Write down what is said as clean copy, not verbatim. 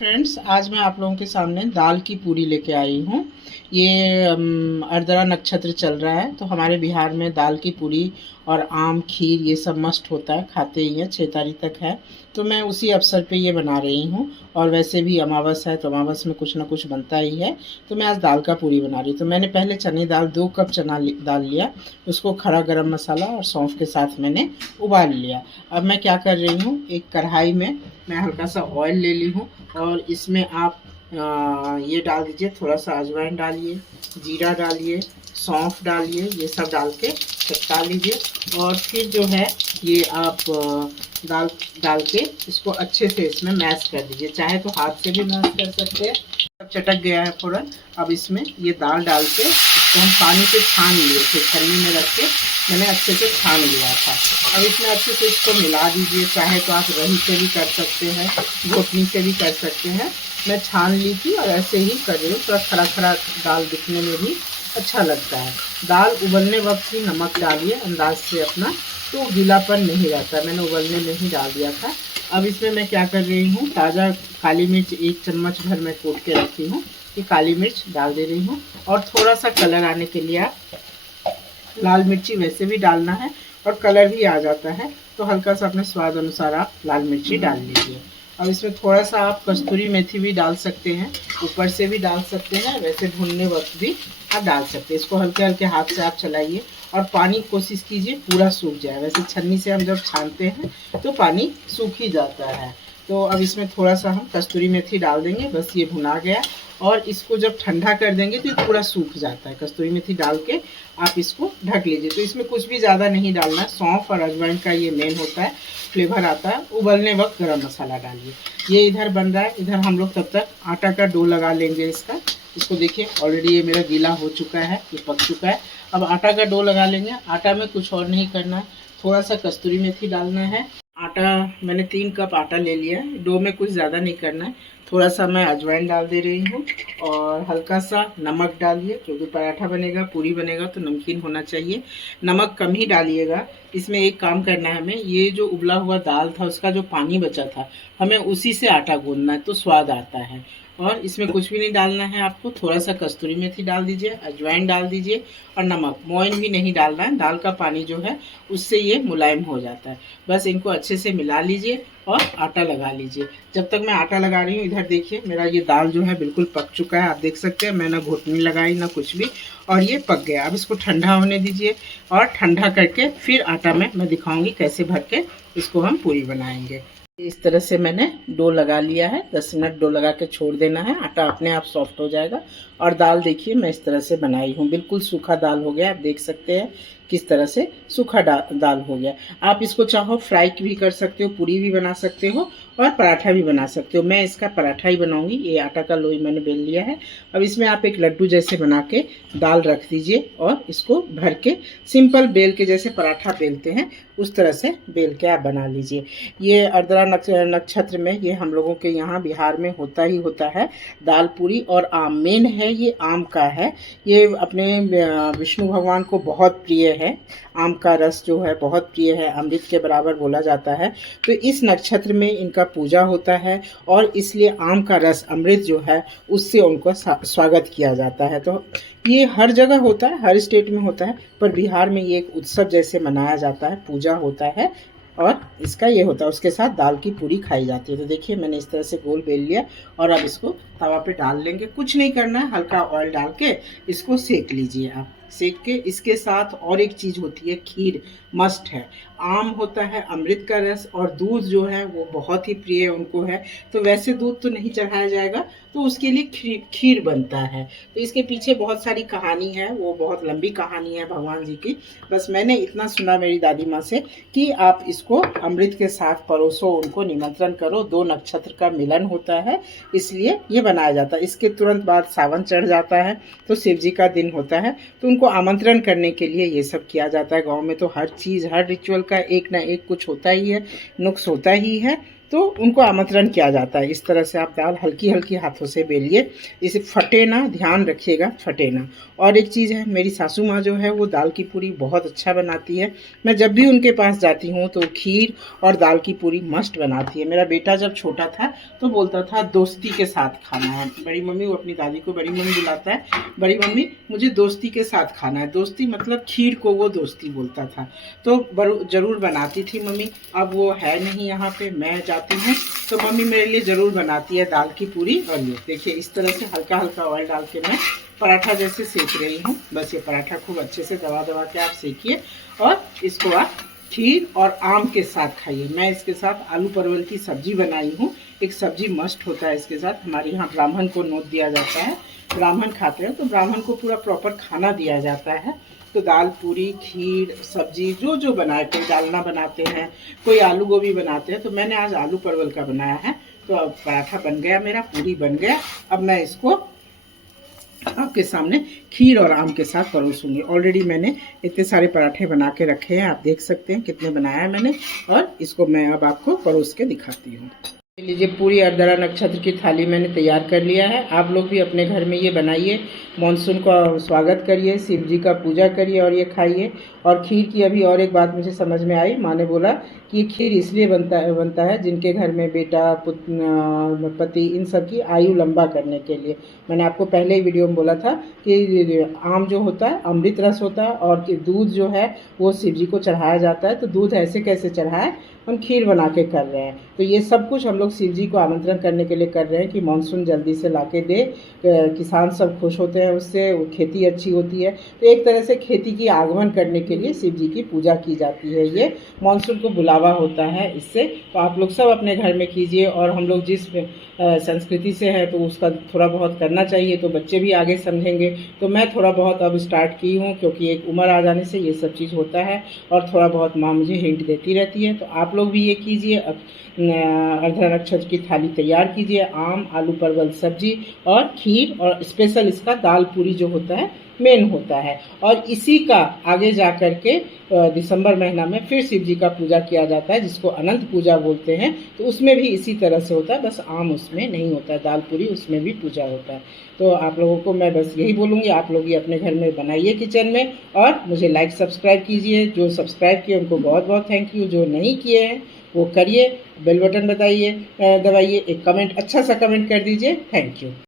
Friends, आज मैं आप लोगों के सामने दाल की पूरी लेके आई हूँ। ये आर्द्रा नक्षत्र चल रहा है तो हमारे बिहार में दाल की पूरी और आम खीर ये सब मस्ट होता है, खाते ही हैं। 6 तारीख तक है तो मैं उसी अवसर पे ये बना रही हूँ। और वैसे भी अमावस है तो अमावस में कुछ ना कुछ बनता ही है, तो मैं आज दाल का पूरी बना रही हूँ। तो मैंने पहले चने दाल 2 कप चना दाल लिया, उसको खड़ा गरम मसाला और सौंफ के साथ मैंने उबाल लिया। अब मैं क्या कर रही हूँ, एक कढ़ाई में मैं हल्का सा ऑयल ले ली हूँ और इसमें आप ये डाल दीजिए, थोड़ा सा अजवाइन डालिए, जीरा डालिए, सौंफ डालिए, ये सब डाल के चटका लीजिए। और फिर जो है ये आप दाल डाल के इसको अच्छे से इसमें मैश कर दीजिए, चाहे तो हाथ से भी मैश कर सकते हैं। अब चटक गया है फ़ौरन, अब इसमें ये दाल डाल के इसको हम पानी से छान लिए थे, छन्नी में रख के मैंने अच्छे से छान लिया था। अब इसमें अच्छे से इसको मिला दीजिए, चाहे तो आप रही से भी कर सकते हैं, घोटनी से भी कर सकते हैं। मैं छान ली थी और ऐसे ही कर रही हूँ, थोड़ा खरा खरा दाल दिखने में भी अच्छा लगता है। दाल उबलने वक्त ही नमक डालिए अंदाज से अपना, तो गीलापन नहीं रहता। मैंने उबलने में ही डाल दिया था। अब इसमें मैं क्या कर रही हूँ, ताज़ा काली मिर्च 1 चम्मच भर मैं कूट के रखी हूँ, ये काली मिर्च डाल दे रही हूँ। और थोड़ा सा कलर आने के लिए आप लाल मिर्ची वैसे भी डालना है और कलर भी आ जाता है, तो हल्का सा अपने स्वाद अनुसार आप लाल मिर्ची डाल लीजिए। अब इसमें थोड़ा सा आप कस्तूरी मेथी भी डाल सकते हैं, ऊपर से भी डाल सकते हैं, वैसे भूनने वक्त भी आप डाल सकते हैं। इसको हल्के हल्के हाथ से आप चलाइए और पानी कोशिश कीजिए पूरा सूख जाए। वैसे छन्नी से हम जब छानते हैं तो पानी सूख ही जाता है। तो अब इसमें थोड़ा सा हम कस्तूरी मेथी डाल देंगे, बस ये भुना गया। और इसको जब ठंडा कर देंगे तो ये पूरा सूख जाता है। कस्तूरी मेथी डाल के आप इसको ढक लीजिए। तो इसमें कुछ भी ज़्यादा नहीं डालना, सौंफ और अजवाइन का ये मेन होता है, फ्लेवर आता है। उबलने वक्त गरम मसाला डालिए। ये इधर बन रहा है, इधर हम लोग तब तक आटा का डो लगा लेंगे इसका। इसको देखिए ऑलरेडी ये मेरा गीला हो चुका है, ये पक चुका है। अब आटा का डो लगा लेंगे। आटा में कुछ और नहीं करना है, थोड़ा सा कस्तूरी मेथी डालना है। आटा मैंने 3 कप आटा ले लिया है, डो में कुछ ज़्यादा नहीं करना है। थोड़ा सा मैं अजवाइन डाल दे रही हूँ और हल्का सा नमक डालिए, क्योंकि पराठा बनेगा, पूरी बनेगा तो नमकीन होना चाहिए। नमक कम ही डालिएगा। इसमें एक काम करना है हमें, ये जो उबला हुआ दाल था उसका जो पानी बचा था, हमें उसी से आटा गूंदना है, तो स्वाद आता है। और इसमें कुछ भी नहीं डालना है आपको, थोड़ा सा कस्तूरी मेथी डाल दीजिए, अजवाइन डाल दीजिए और नमक। मोइन भी नहीं डालना है, दाल का पानी जो है उससे ये मुलायम हो जाता है। बस इनको अच्छे से मिला लीजिए और आटा लगा लीजिए। जब तक मैं आटा लगा रही हूँ, इधर देखिए मेरा ये दाल जो है बिल्कुल पक चुका है। आप देख सकते हैं, मैं ना घोटनी लगाई ना कुछ भी, और ये पक गया। अब इसको ठंडा होने दीजिए और ठंडा करके फिर आटा में मैं दिखाऊंगी कैसे भर के इसको हम पूरी बनाएंगे। इस तरह से मैंने डो लगा लिया है, 10 मिनट डो लगा के छोड़ देना है, आटा अपने आप सॉफ्ट हो जाएगा। और दाल देखिए मैं इस तरह से बनाई हूँ, बिल्कुल सूखा दाल हो गया। आप देख सकते हैं किस तरह से सूखा दाल हो गया। आप इसको चाहो फ्राई भी कर सकते हो, पूरी भी बना सकते हो और पराठा भी बना सकते हो। मैं इसका पराठा ही बनाऊंगी। ये आटा का लोई मैंने बेल लिया है। अब इसमें आप एक लड्डू जैसे बना के दाल रख दीजिए और इसको भर के सिंपल बेल के जैसे पराठा बेलते हैं उस तरह से बेल के आप बना लीजिए। ये आर्द्रा नक्षत्र में ये हम लोगों के यहाँ बिहार में होता ही होता है, दाल पूरी और आम। मेन है ये आम का है, ये अपने विष्णु भगवान को बहुत प्रिय है। आम का रस जो है बहुत प्रिय है, अमृत के बराबर बोला जाता है। तो इस नक्षत्र में इनका पूजा होता है और इसलिए आम का रस अमृत जो है उससे उनको स्वागत किया जाता है। तो ये हर जगह होता है, हर स्टेट में होता है, पर बिहार में ये एक उत्सव जैसे मनाया जाता है, पूजा होता है और इसका ये होता है। उसके साथ दाल की पूरी खाई जाती है। तो देखिए मैंने इस तरह से गोल बेल लिया और अब इसको तवा पे डाल लेंगे। कुछ नहीं करना है, हल्का ऑयल डाल के इसको सेक लीजिए। आप सेक के इसके साथ और एक चीज़ होती है, खीर मस्ट है। आम होता है अमृत का रस और दूध जो है वो बहुत ही प्रिय उनको है, तो वैसे दूध तो नहीं चढ़ाया जाएगा, तो उसके लिए खीर बनता है। तो इसके पीछे बहुत सारी कहानी है, वो बहुत लंबी कहानी है भगवान जी की। बस मैंने इतना सुना मेरी दादी माँ से कि आप इसको अमृत के साथ परोसो, उनको निमंत्रण करो। 2 नक्षत्र का मिलन होता है इसलिए ये बनाया जाता है। इसके तुरंत बाद सावन चढ़ जाता है तो शिव जी का दिन होता है, तो उनको आमंत्रण करने के लिए ये सब किया जाता है। गाँव में तो हर चीज़, हर रिचुअल का एक ना एक कुछ होता ही है, नुक्स होता ही है। तो उनको आमंत्रण किया जाता है। इस तरह से आप दाल हल्की हल्की हाथों से बेलिए, इसे फटे ना, ध्यान रखिएगा फटे ना। और एक चीज़ है, मेरी सासू माँ जो है वो दाल की पूरी बहुत अच्छा बनाती है। मैं जब भी उनके पास जाती हूँ तो खीर और दाल की पूरी मस्ट बनाती है। मेरा बेटा जब छोटा था तो बोलता था दोस्ती के साथ खाना है। बड़ी मम्मी, वो अपनी दादी को बड़ी मम्मी बुलाता है, बड़ी मम्मी मुझे दोस्ती के साथ खाना है। दोस्ती मतलब खीर को वो दोस्ती बोलता था। तो ज़रूर बनाती थी मम्मी। अब वो है नहीं यहाँ पे, मैं जाती हूँ तो मम्मी मेरे लिए ज़रूर बनाती है दाल की पूरी। और ये देखिए इस तरह से हल्का हल्का ऑयल डाल के मैं पराठा जैसे सेक रही हूँ। बस ये पराठा खूब अच्छे से दबा दबा के आप सेकिए और इसको आप खीर और आम के साथ खाइए। मैं इसके साथ आलू परवल की सब्जी बनाई हूँ। एक सब्जी मस्ट होता है इसके साथ। हमारे यहाँ ब्राह्मण को नोट दिया जाता है, ब्राह्मण खाते हैं तो ब्राह्मण को पूरा प्रॉपर खाना दिया जाता है। तो दाल पूरी, खीर, सब्जी जो जो बनाए, कोई डालना बनाते हैं, कोई आलू गोभी बनाते हैं, तो मैंने आज आलू परवल का बनाया है। तो अब पराठा बन गया मेरा, पूरी बन गया। अब मैं इसको आपके सामने खीर और आम के साथ परोसूंगी। ऑलरेडी मैंने इतने सारे पराठे बना के रखे हैं, आप देख सकते हैं कितने बनाया है मैंने। और इसको मैं अब आपको परोस के दिखाती हूँ। लीजिए पूरी अर्धरा नक्षत्र की थाली मैंने तैयार कर लिया है। आप लोग भी अपने घर में ये बनाइए, मानसून का स्वागत करिए, शिव जी का पूजा करिए और ये खाइए। और खीर की अभी और एक बात मुझे समझ में आई, माँ ने बोला कि ये खीर इसलिए बनता है जिनके घर में बेटा पति इन सब की आयु लंबा करने के लिए। मैंने आपको पहले ही वीडियो में बोला था कि आम जो होता है अमृत रस होता है और दूध जो है वो शिव जी को चढ़ाया जाता है। तो दूध ऐसे कैसे चढ़ाए, हम खीर बना के कर रहे हैं। तो ये सब कुछ हम लोग शिव जी को आमंत्रण करने के लिए कर रहे हैं कि मानसून जल्दी से लाके दे। किसान सब खुश होते हैं उससे, खेती अच्छी होती है। तो एक तरह से खेती की आगमन करने के लिए शिव जी की पूजा की जाती है। ये मानसून को बुलावा होता है इससे। तो आप लोग सब अपने घर में कीजिए। और हम लोग जिस संस्कृति से है तो उसका थोड़ा बहुत करना चाहिए, तो बच्चे भी आगे समझेंगे। तो मैं थोड़ा बहुत अब स्टार्ट की हूँ, क्योंकि एक उम्र आ जाने से ये सब चीज़ होता है और थोड़ा बहुत माँ मुझे हिंट देती रहती है। तो आप लोग भी ये कीजिए। अर्धरा नक्षत्र की थाली तैयार कीजिए, आम, आलू परवल सब्जी और खीर, और स्पेशल इसका दाल पूरी जो होता है मेन होता है। और इसी का आगे जा कर के दिसंबर महीना में फिर शिव जी का पूजा किया जाता है, जिसको अनंत पूजा बोलते हैं। तो उसमें भी इसी तरह से होता है, बस आम उसमें नहीं होता है, दाल पूरी उसमें भी पूजा होता है। तो आप लोगों को मैं बस यही बोलूँगी, आप लोग ये अपने घर में बनाइए किचन में। और मुझे लाइक सब्सक्राइब कीजिए। जो सब्सक्राइब किए उनको बहुत बहुत थैंक यू, जो नहीं किए हैं वो करिए, बेल बटन दबाइए, एक कमेंट, अच्छा सा कमेंट कर दीजिए। Thank you.